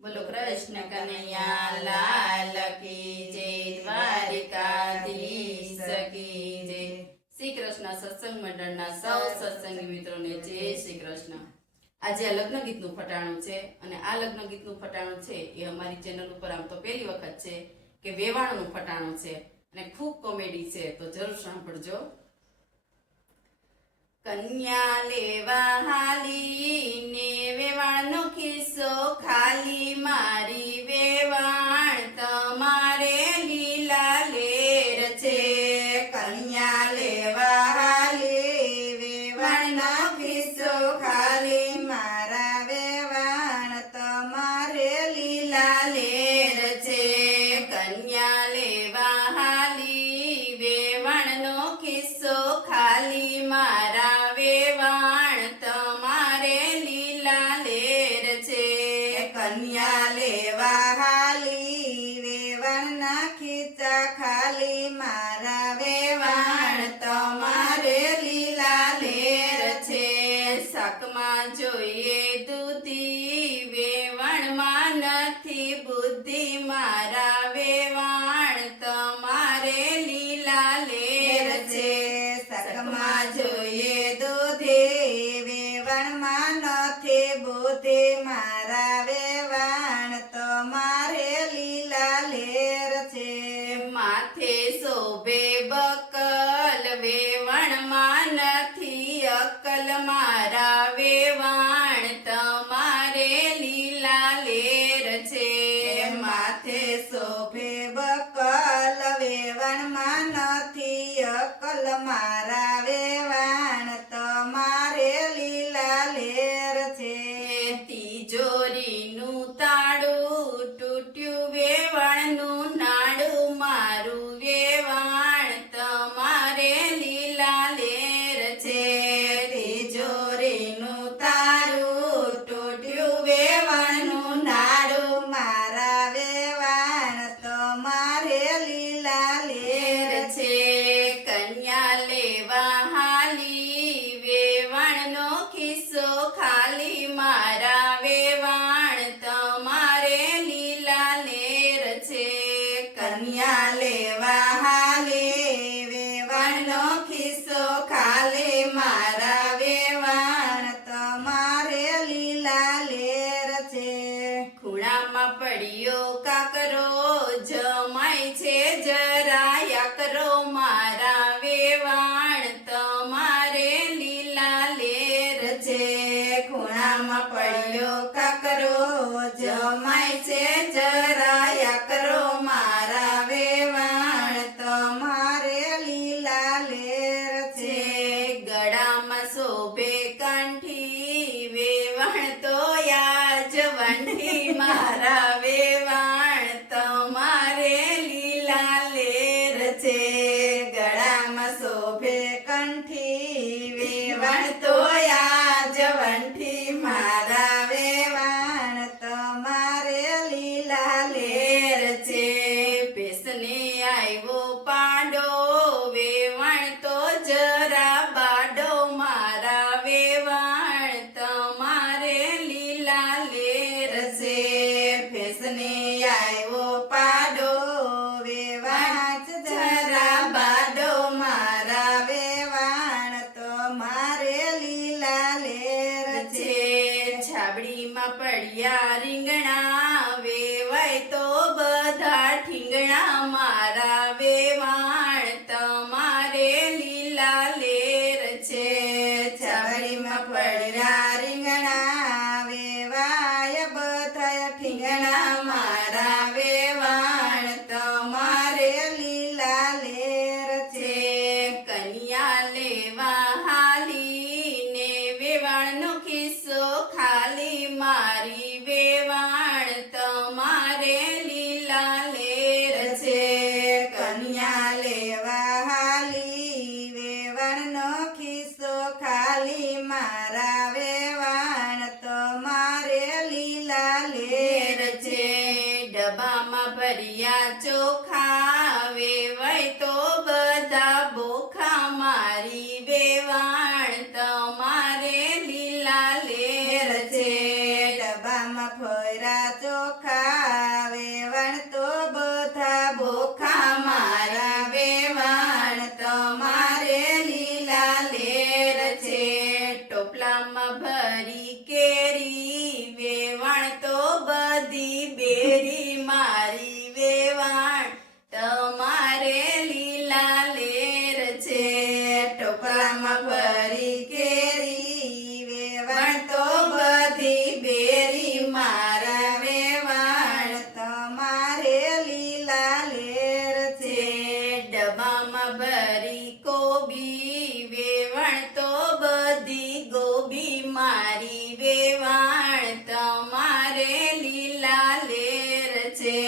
બોલો કૃષ્ણ કનૈયા લાલ કી જય, દ્વારિકાધીશ કી જય। શ્રી કૃષ્ણ સત્સંગ મંડળના સૌ સત્સંગી મિત્રોને જય શ્રી કૃષ્ણ। આજે આ લગ્ન ગીતનું ફટાણું છે અને આ લગ્ન ગીતનું ફટાણું છે એ અમારી ચેનલ ઉપર આમ તો પહેલી વખત છે કે વેવાણનું ફટાણું છે અને ખૂબ કોમેડી છે, તો જરૂર સાંભળજો। કન્યા લેવા હાલી ને વેવાણનો ખિસ્સો ખાલી, મારી વેવાણ તમારે લીલા લેર છે। કન્યા લેવા હાલી વેવાણનો ખિસ્સો ખાલી, મારા વેવાણ તમારે લીલા લેર છે। કન્યા લેવા હાલી વેવાણનો ખિસ્સો ખાલી, મારા વેવાણ તમારે લીલા લેર છે। કન્યા લેવા હાલી વેવાણના ખિસ્સા ખાલી, મારા વેવાણ તમારે લીલા લેર છે। શાકમાં જોઈએ દૂધી વેવાણમાં નથી બુદ્ધિ, મારા વેવાણ તમારે લીલા લેર છે। શાકમાં જોઈએ દૂધી વેવાણમાં નથી બુદ્ધિ, મારા વેવાણ તમારે લીલા લેર છે। માથે શોભે બકલ વેવાણમાં નથી અકલ, મારા વેવાણ તમારે લીલા લેર છે। માથે શોભે બકલ વેવાણમાં નથી અકલ, મારા વેવાણ તમારે લીલા લેર છે। તિજોરીનું તાળું તૂટ્યું વેવાણનું નાડું, મારું વેવાણ તમારે લીલા લેર છે। તિજોરીનું તાળું તૂટ્યું વેવાણનું નાડું, મારા વેવાણ તમારે લીલા લેર છે। કન્યા લેવા હાલી વેવાણનો ખિસ્સો ખાલી, મારા વેવાણ તમારે લીલા લેર છે। કન્યા લેવા હાલી વેવાણનો ખિસ્સો ખાલી, મારા વેવાણ તમારે લીલા લેર છે। ખૂણામાં પડ્યો કાકરો જમાય છે જરા યાકરો, મારા વેવાણ તમારે લીલા લેર છે। ખૂણામાં પડ્યો કાકરો જમાય છે જરા યાકરો, મારા વેવાણ તમારે લીલા લેર છે। ગળામાં શોભે કંઠી વેવાણ તો યાજ વંઠી, મારા વેવાણ તમારે લીલા લેર છે। ગળામાં શોભે કંઠી વેવાણ તો યાજ વંઠી, મારા વેવાણ તમારે લીલા લેર છે। પેસને આવ્યો પાડો વેવાણ તો જરા બાડો, મારા વેવાણ તમારે લીલા લેર છે। ફેસને આવ્યો પાડો વેવાણ જરા બાડો, મારા વેવાણ તમારે લીલા લેર છે। છાબડીમાં પડ્યા રીંગણા વેવાય તો બધા ઠીંગણા, મારા વેવાણ તમારે લીલા લેર છે। છાબડીમાં પડ્યા રીંગણા વેવાય બધા ઠીંગણા, મારા વેવાણ તમારે લીલા લેર છે। કન્યા લેવા હાલી ને વેવાણનો ખિસ્સો ખાલી, મારી વેવાણ તમારે લીલા લેર છે। કન્યા લેવા હાલી વેવાણનો ખિસ્સો ખાલી, મારા વેવાણ તમારે લીલા લેર છે। ડબ્બામાં ભર્યા ચોખા વેવાય તો બધા બોખા, મારી વેવાણ તમારે લીલા લેર છે। ડબ્બામાં ફર્યા ચોખા બોખા વેવણ તો બધા બોખા મારા વેવણ તમારે લીલા લેર છે ટોપલામાં ભરી કેરી વેવાણ તો બધી બેરી મારી વેવાણ તમારે લીલા લેર છે ટોપલામાં ભરી કેરી વેવણ તો બધી બેરી મારા વેવણ તમારે લીલા લેર છે ડબ્બામાં ભરી કોબી વેવાણ તો બધી ગોબી મારી વેવાણ તમારે લીલા લેર છે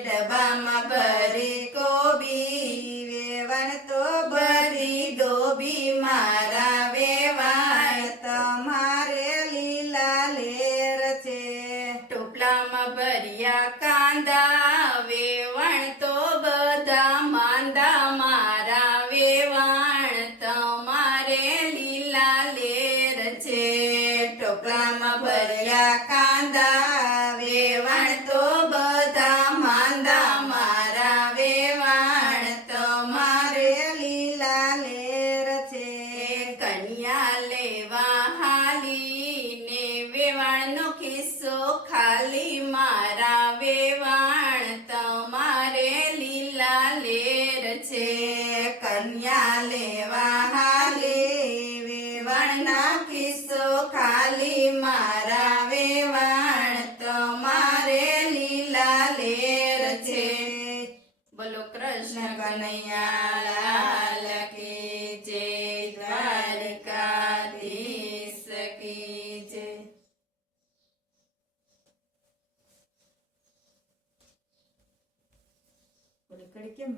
ડબ્બામાં ભરી કોબી વેવણ તો બધી ડોબી મારા વેવાણ તમારે લીલા લેર છે ટોપલામાં ભર્યા કાંદા વેવાણ તો બધા માંદા મારા વેવાણ તમારે લીલા લેર છે ટોપલામાં ભર્યા કાંદા વેવણ તો બધા માંદા મારા વેવાણ તમારે લીલા લેર છે કન્યા લેવા હાલી ને વેવાણનો ખિસ્સો ખાલી મારા વેવાણ તમારે લીલા લેર છે કન્યા લેવા હાલી વેવણના ખિસ્સો ખાલી મારા વેવાણ તમારે લીલા લેર છે બોલો કૃષ્ણ કનૈયા લાલ કી જય દ્વારિકાધીશ કી જય કડી કેમ